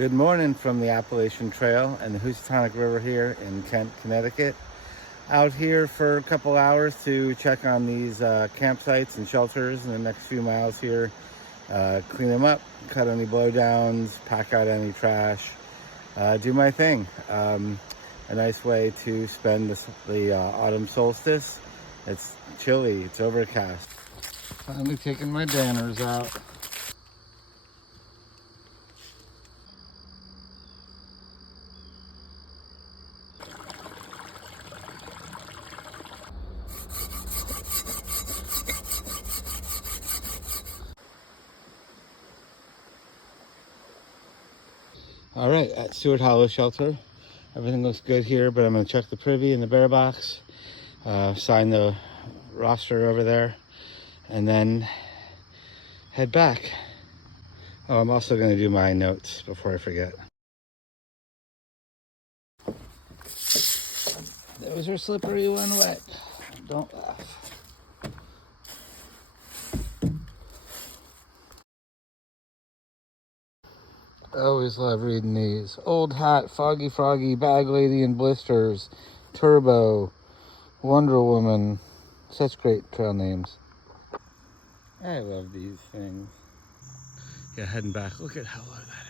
Good morning from the Appalachian Trail and the Housatonic River here in Kent, Connecticut. Out here for a couple hours to check on these campsites and shelters in the next few miles here. Clean them up, cut any blowdowns, pack out any trash, do my thing. A nice way to spend the autumn solstice. It's chilly, it's overcast. Finally taking my banners out. All right, at Seward Hollow Shelter. Everything looks good here, but I'm gonna check the privy and the bear box, sign the roster over there, and then head back. Oh, I'm also gonna do my notes before I forget. Those are slippery when wet. Don't laugh. I always love reading these. Old Hat, Foggy Froggy, Bag Lady in Blisters, Turbo, Wonder Woman. Such great trail names. I love these things. Yeah, heading back. Look at how low that is.